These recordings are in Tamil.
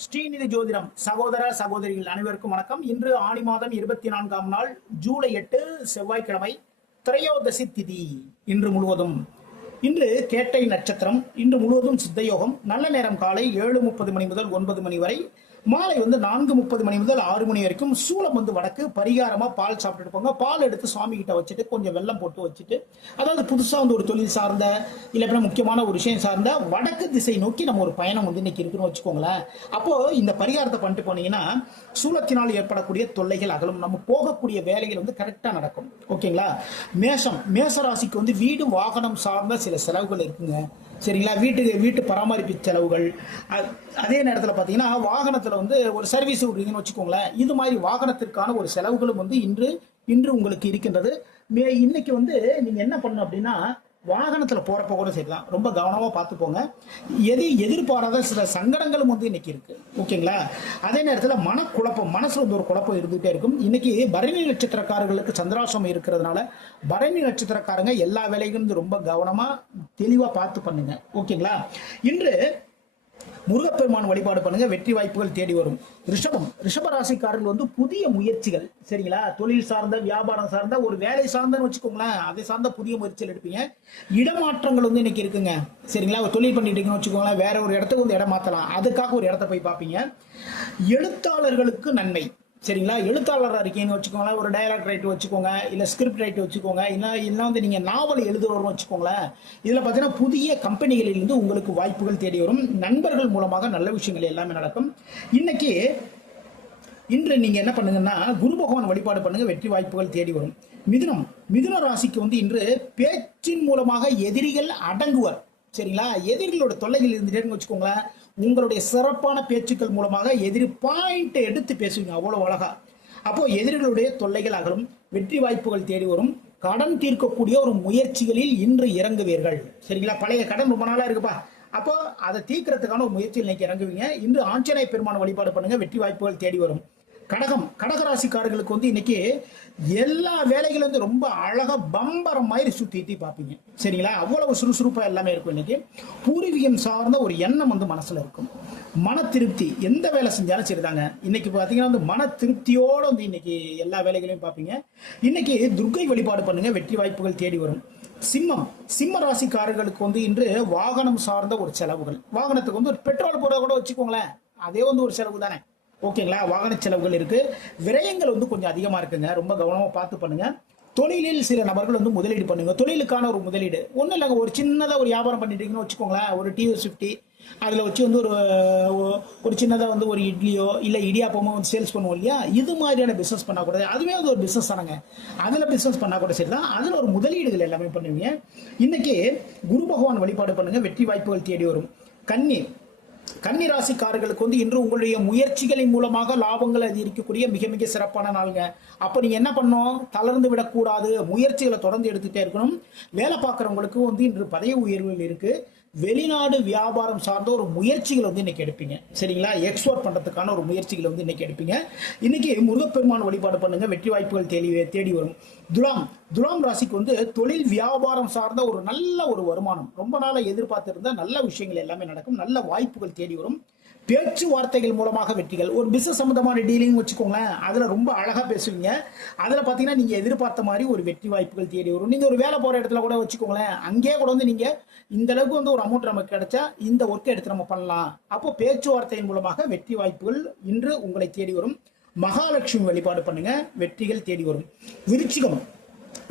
ஸ்ரீநிதி ஜோதிடம் சகோதர சகோதரிகள் அனைவருக்கும் வணக்கம். இன்று ஆணி மாதம் இருபத்தி நான்காம் நாள் ஜூலை எட்டு செவ்வாய்க்கிழமை திரையோதசி திதி இன்று முழுவதும். இன்று கேட்டை நட்சத்திரம் இன்று முழுவதும் சித்தயோகம் நல்ல நேரம் காலை ஏழு முப்பது மணி முதல் ஒன்பது மணி வரை மாலை வந்து நான்கு முப்பது மணி முதல் ஆறு மணி வரைக்கும் சூளம் வந்து வடக்கு பரிகாரமா பால் சாப்பிட்டுட்டு போங்க. பால் எடுத்து சுவாமி கிட்ட வச்சுட்டு கொஞ்சம் வெள்ளம் போட்டு வச்சுட்டு அதாவது புதுசா வந்து ஒரு தொழில் சார்ந்த இல்ல முக்கியமான ஒரு விஷயம் சார்ந்த வடக்கு திசை நோக்கி நம்ம ஒரு பயணம் வந்து இன்னைக்கு இருக்குன்னு வச்சுக்கோங்களேன். அப்போ இந்த பரிகாரத்தை பண்ணிட்டு போனீங்கன்னா சூலத்தினால் ஏற்படக்கூடிய தொல்லைகள் அகலும் நம்ம போகக்கூடிய வேலைகள் வந்து கரெக்டா நடக்கும். ஓகேங்களா? மேஷம் மேச ராசிக்கு வந்து வீடு வாகனம் சார்ந்த சில செலவுகள் இருக்குங்க. சரிங்களா? வீட்டுக்கு வீட்டு பராமரிப்பு செலவுகள். அதே நேரத்தில் பார்த்தீங்கன்னா வாகனத்தில் வந்து ஒரு சர்வீஸ் விடுறீங்கன்னு வச்சுக்கோங்களேன். இது மாதிரி வாகனத்திற்கான ஒரு செலவுகளும் வந்து இன்று இன்று உங்களுக்கு இருக்கின்றது. மே இன்னைக்கு வந்து நீங்கள் என்ன பண்ணணும் அப்படின்னா வாகனத்தில் போகிறப்ப கூட சரிதான். ரொம்ப கவனமாக பார்த்து போங்க எது எதிர்பாராத சில சங்கடங்களும் வந்து இன்னைக்கு இருக்குது ஓகேங்களா? அதே நேரத்தில் மனக்குழப்பம் மனசில் வந்து ஒரு குழப்பம் இருந்துகிட்டே இருக்கும். இன்னைக்கு பரணி நட்சத்திரக்காரர்களுக்கு சந்திராசம் இருக்கிறதுனால பரணி நட்சத்திரக்காரங்க எல்லா வேலைகளும் வந்து ரொம்ப கவனமாக தெளிவாக பார்த்து பண்ணுங்க. ஓகேங்களா? இன்று முருகப்பெருமான் வழிபாடு பண்ணுங்க வெற்றி வாய்ப்புகள் தேடி வரும். ரிஷபம் ரிஷபராசிக்காரர்கள் வந்து புதிய முயற்சிகள். சரிங்களா? தொழில் சார்ந்த வியாபாரம் சார்ந்த ஒரு வேலை சார்ந்தன்னு வச்சுக்கோங்களேன் அதை சார்ந்த புதிய முயற்சிகள் எடுப்பீங்க. இடமாற்றங்கள் வந்து இன்னைக்கு இருக்குங்க. சரிங்களா? ஒரு தொழில் பண்ணிட்டு இருக்குன்னு வச்சுக்கோங்களேன் வேற ஒரு இடத்துக்கு வந்து இடம் மாற்றலாம் அதுக்காக ஒரு இடத்த போய் பார்ப்பீங்க. எழுத்தாளர்களுக்கு நன்மை. சரிங்களா? எழுத்தாளராக இருக்கீங்கன்னு வச்சுக்கோங்களேன். ஒரு டைலாக் ரைட் வச்சுக்கோங்க இல்லை ஸ்கிரிப்ட் ரைட் வச்சுக்கோங்க. இல்லை இல்லை வந்து நீங்கள் நாவல் எழுதுறவர்னு வச்சுக்கோங்களேன். இதில் பார்த்தீங்கன்னா புதிய கம்பெனிகளிலிருந்து உங்களுக்கு வாய்ப்புகள் தேடி வரும். நண்பர்கள் மூலமாக நல்ல விஷயங்கள் எல்லாமே நடக்கும். இன்னைக்கு இன்று நீங்கள் என்ன பண்ணுங்கன்னா குரு பகவான் வழிபாடு பண்ணுங்க வெற்றி வாய்ப்புகள் தேடி வரும். மிதுனம் மிதுன ராசிக்கு வந்து இன்று பேச்சின் மூலமாக எதிரிகள் அடங்குவர். சரிங்களா? எதிரிகளோட தொல்லைகள் இருந்துட்டேன்னு வச்சுக்கோங்களேன். உங்களுடைய சிறப்பான பேச்சுக்கள் மூலமாக எதிரி பாயிண்ட்டை எடுத்து பேசுவீங்க. அவ்வளோ அழகா. அப்போ எதிரிகளுடைய தொல்லைகள் அகலும் வெற்றி வாய்ப்புகள் தேடி வரும். கடன் தீர்க்கக்கூடிய ஒரு முயற்சிகளில் இன்று இறங்குவீர்கள். சரிங்களா? பழைய கடன் ரொம்ப நாளா இருக்குப்பா. அப்போ அதை தீர்க்கறதுக்கான ஒரு முயற்சியில் இன்னைக்கு இறங்குவீங்க. இன்று ஆஞ்சநேய பெருமான வழிபாடு பண்ணுங்க. வெற்றி வாய்ப்புகள் தேடி வரும். கடகம் கடகராசிக்காரர்களுக்கு வந்து இன்னைக்கு எல்லா வேலைகளும் வந்து ரொம்ப அழகா பம்பரம் மாதிரி சுத்திட்டு பார்ப்பீங்க. சரிங்களா? அவ்வளவு சுறுசுறுப்பா எல்லாமே இருக்கும் இன்னைக்கு. பூர்வீகம் சார்ந்த ஒரு எண்ணம் வந்து மனசுல இருக்கும். மன திருப்தி எந்த வேலை செஞ்சாலும் சரிதாங்க. இன்னைக்கு பாத்தீங்கன்னா வந்து மன திருப்தியோட வந்து இன்னைக்கு எல்லா வேலைகளையும் பார்ப்பீங்க. இன்னைக்கு துர்க்கை வழிபாடு பண்ணுங்க வெற்றி வாய்ப்புகள் தேடி வரும். சிம்மம் சிம்ம ராசிக்காரர்களுக்கு வந்து இன்று வாகனம் சார்ந்த ஒரு செலவுகள். வாகனத்துக்கு வந்து ஒரு பெட்ரோல் போட கூட வச்சுக்கோங்களேன். அதே வந்து ஒரு செலவு தானே. ஓகேங்களா? வாகன செலவுகள் இருக்கு. விரயங்கள் வந்து கொஞ்சம் அதிகமா இருக்குங்க. ரொம்ப கவனமா பார்த்து பண்ணுங்க. தொழிலில் சில நபர்கள் வந்து முதலீடு பண்ணுங்க. தொழிலுக்கான ஒரு முதலீடு. ஒன்றும் இல்லைங்க. ஒரு சின்னதாக ஒரு வியாபாரம் பண்ணிட்டீங்கன்னு வச்சுக்கோங்களேன். ஒரு டிவிஎஸ் ஃபிஃப்டி. அதில் வச்சு வந்து ஒரு ஒரு சின்னதாக வந்து ஒரு இட்லியோ இல்லை இடியாப்பமோ வந்து சேல்ஸ் பண்ணுவோம் இல்லையா? இது மாதிரியான பிஸ்னஸ் பண்ணக்கூடாது அதுவே வந்து ஒரு பிஸ்னஸ் தானங்க. அதில் பிஸ்னஸ் பண்ணால் கூட சரி தான் அதில் ஒரு முதலீடுகள் எல்லாமே பண்ணுவீங்க. இன்றைக்கி குரு பகவான் வழிபாடு பண்ணுங்கள் வெற்றி வாய்ப்புகள் தேடி வரும். கன்னி கன்னிராசிக்காரர்களுக்கு வந்து இன்று உங்களுடைய முயற்சிகளின் மூலமாக லாபங்கள் அதிகரிக்கக்கூடிய மிக மிக சிறப்பான நாளுங்க. அப்போ நீங்கள் என்ன பண்ணணும்? தளர்ந்து விடக்கூடாது. முயற்சிகளை தொடர்ந்து எடுத்துகிட்டே இருக்கணும். வேலை பார்க்குறவங்களுக்கு வந்து இன்று பதவி உயர்வுகள் இருக்குது வெளிநாடு வியாபாரம் சார்ந்த ஒரு முயற்சிகளை வந்து இன்னைக்கு எடுப்பீங்க. சரிங்களா? எக்ஸ்போர்ட் பண்ணுறதுக்கான ஒரு முயற்சிகளை வந்து இன்னைக்கு எடுப்பீங்க. இன்னைக்கு முருகப்பெருமான் வழிபாடு பண்ணுங்க. வெற்றி வாய்ப்புகள் தேடி தேடி வரும். துலாம் துலாம் ராசிக்கு வந்து தொழில் வியாபாரம் சார்ந்த ஒரு நல்ல ஒரு வருமானம். ரொம்ப நாளாக எதிர்பார்த்துருந்தா நல்ல விஷயங்கள் எல்லாமே நடக்கும். நல்ல வாய்ப்புகள் தேடி வரும். பேச்சுவார்த்தைகள் மூலமாக வெற்றிகள். ஒரு பிசினஸ் சம்பந்தமான டீலிங் வச்சுக்கோங்களேன் அதில் ரொம்ப அழகாக பேசுவீங்க. அதில் பார்த்தீங்கன்னா நீங்கள் எதிர்பார்த்த மாதிரி ஒரு வெற்றி வாய்ப்புகள் தேடி வரும். நீங்கள் ஒரு வேலை போகிற இடத்துல கூட வச்சுக்கோங்களேன் அங்கேயே கூட வந்து நீங்கள் இந்த அளவுக்கு வந்து ஒரு அமௌண்ட் நமக்கு கிடைச்சா இந்த ஒர்க்கை எடுத்து நம்ம பண்ணலாம். அப்போ பேச்சுவார்த்தையின் மூலமாக வெற்றி வாய்ப்புகள் இன்று உங்களை தேடி வரும். மகாலட்சுமி வழிபாடு பண்ணுங்க வெற்றிகள் தேடி வரும். விருச்சிகம்.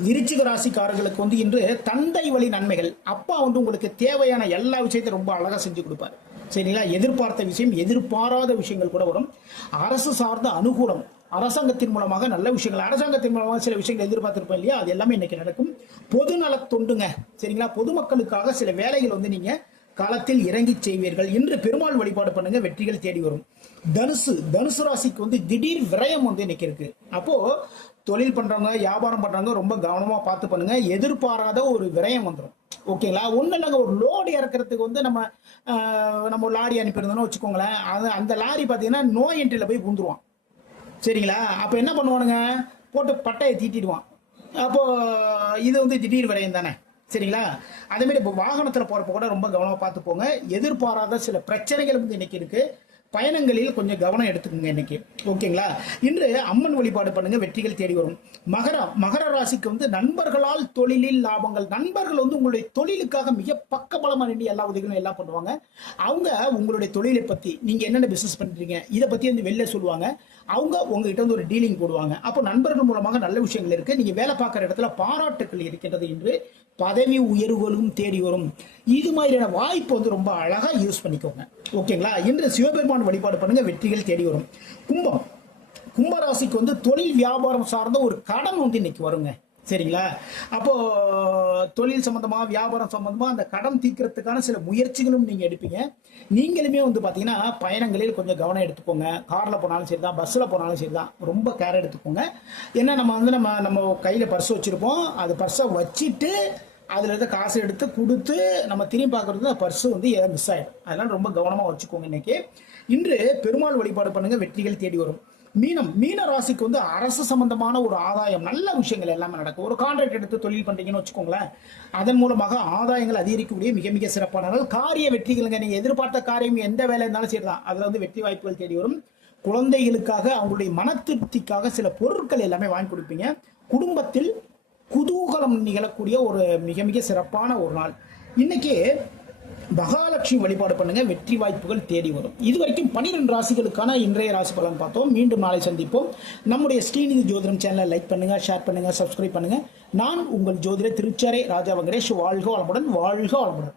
விருச்சிக ராசிக்காரர்களுக்கு வந்து இன்று தந்தை வழி நன்மைகள். அப்பா வந்து உங்களுக்கு தேவையான எல்லா விஷயத்தையும் ரொம்ப அழகாக செஞ்சு கொடுப்பாரு. சரிங்களா? எதிர்பார்த்த விஷயம் எதிர்பாராத விஷயங்கள் கூட வரும். அரசு சார்ந்த அனுகூலம் அரசாங்கத்தின் மூலமாக நல்ல விஷயங்கள் அரசாங்கத்தின் மூலமாக சில விஷயங்கள் எதிர்பார்த்திருப்போம் இல்லையா? அது எல்லாமே இன்னைக்கு நடக்கும். பொதுநல தொண்டுங்க சரிங்களா? பொதுமக்களுக்காக சில வேலைகள் வந்து நீங்க களத்தில் இறங்கி செய்வீர்கள். இன்று பெருமாள் வழிபாடு பண்ணுங்க வெற்றிகள் தேடி வரும். தனுசு தனுசு ராசிக்கு வந்து திடீர் விரயம் வந்து இன்னைக்கு இருக்கு. அப்போ தொழில் பண்றவங்க வியாபாரம் பண்றவங்க ரொம்ப கவனமா பார்த்து பண்ணுங்க. எதிர்பாராத ஒரு விரயம் வந்துடும் ஓகேங்களா ஒன்றும் இல்லைங்க ஒரு லோடு இறக்குறதுக்கு வந்து நம்ம நம்ம லாரி அனுப்பியிருந்தோம்னு வச்சுக்கோங்களேன். அது அந்த லாரி பார்த்தீங்கன்னா நோ என்ட்ரியில் போய் புந்துருவான் சரிங்களா? அப்போ என்ன பண்ணுவானுங்க? போட்டு பட்டையை தீட்டிடுவான். அப்போ இது வந்து திடீர் விரயம் தானே? சரிங்களா? அதே மாதிரி இப்போ வாகனத்தில் போகிறப்ப கூட ரொம்ப கவனமாக பார்த்து போங்க. எதிர்பாராத சில பிரச்சனைகள் வந்து இன்னைக்கு இருக்குது பயணங்களில் கொஞ்சம் கவனம் எடுத்துக்கோங்க இன்னைக்கு. ஓகேங்களா? இன்று அம்மன் வழிபாடு பண்ணுங்க வெற்றிகள் தேடி வரும். மகர மகர ராசிக்கு வந்து நண்பர்களால் தொழிலில் லாபங்கள் நண்பர்கள் வந்து உங்களுடைய தொழிலுக்காக மிக பக்கபலமா நின்று எல்லா உதவிகளும் எல்லாம் பண்ணுவாங்க. அவங்க உங்களுடைய தொழிலை பத்தி நீங்க என்னென்ன பிசினஸ் பண்றீங்க இதை பத்தி வந்து வெளில சொல்லுவாங்க. அவங்க உங்ககிட்ட வந்து ஒரு டீலிங் போடுவாங்க. அப்போ நண்பர்கள் மூலமாக நல்ல விஷயங்கள் இருக்கு. நீங்க வேலை பார்க்குற இடத்துல பாராட்டுக்கள் இருக்கின்றது என்று பதவி உயர்வுகளும் தேடி வரும். இது மாதிரியான வாய்ப்பு வந்து ரொம்ப அழகா யூஸ் பண்ணிக்கோங்க. ஓகேங்களா? இன்று சிவபெருமான் வழிபாடு பண்ணுங்க வெற்றிகள் தேடி வரும். கும்பம். கும்பராசிக்கு வந்து தொழில் வியாபாரம் சார்ந்த ஒரு கடன் வந்து இன்னைக்கு வருங்க. சரிங்களா? அப்போ தொழில் சம்பந்தமா வியாபாரம் சம்பந்தமா அந்த கடன் தீர்க்கறதுக்கான சில முயற்சிகளும் நீங்க எடுப்பீங்க. நீங்களுமே வந்து பாத்தீங்கன்னா பயணங்களில் கொஞ்சம் கவனம் எடுத்துக்கோங்க. கார்ல போனாலும் சரி தான் பஸ்ல போனாலும் சரி தான் ரொம்ப கேர் எடுத்துக்கோங்க. ஏன்னா நம்ம வந்து நம்ம நம்ம கையில பர்ஸ் வச்சிருப்போம். அது பர்ஸை வச்சுட்டு அதுல இருந்து காசு எடுத்து கொடுத்து நம்ம திரும்பி பார்க்கறது பர்ஸ் வந்து ஏதாவது மிஸ் ஆயிடும். அதெல்லாம் ரொம்ப கவனமா வச்சுக்கோங்க இன்னைக்கு. இன்று பெருமாள் வழிபாடு பண்ணுங்க வெற்றிகள் தேடி வரும். மீனம் மீன ராசிக்கு வந்து அரசு சம்பந்தமான ஒரு ஆதாயம் நல்ல விஷயங்கள் எல்லாமே நடக்கும். ஒரு கான்ட்ராக்ட் எடுத்து தொழில் பண்ணுறீங்கன்னு வச்சுக்கோங்களேன் அதன் மூலமாக ஆதாயங்கள் அதிகரிக்கக்கூடிய மிக மிக சிறப்பான நாள். காரிய வெற்றிகளுங்க நீங்கள் எதிர்பார்த்த காரியம் எந்த வேலை இருந்தாலும் சரிதான். அதில் வந்து வெற்றி வாய்ப்புகள் தேடி வரும். குழந்தைகளுக்காக அவங்களுடைய மன திருப்திக்காக சில பொருட்கள் எல்லாமே வாங்கி கொடுப்பீங்க. குடும்பத்தில் குதூகலம் நிகழக்கூடிய ஒரு மிக மிக சிறப்பான ஒரு நாள். இன்னைக்கு மகாலட்சுமி வழிபாடு பண்ணுங்க வெற்றி வாய்ப்புகள் தேடி வரும். இது வரைக்கும் பன்னிரெண்டு ராசிகளுக்கான இன்றைய ராசி பலன் பார்த்தோம். மீண்டும் நாளை சந்திப்போம். நம்முடைய ஸ்ரீநிதி ஜோதிடம் சேனலை லைக் பண்ணுங்க ஷேர் பண்ணுங்க சப்ஸ்கிரைப் பண்ணுங்க. நான் உங்கள் ஜோதிட திருச்சாரை ராஜா வெங்கடேஷ் வாழ்க வளமுடன் வாழ்க வளமுடன்.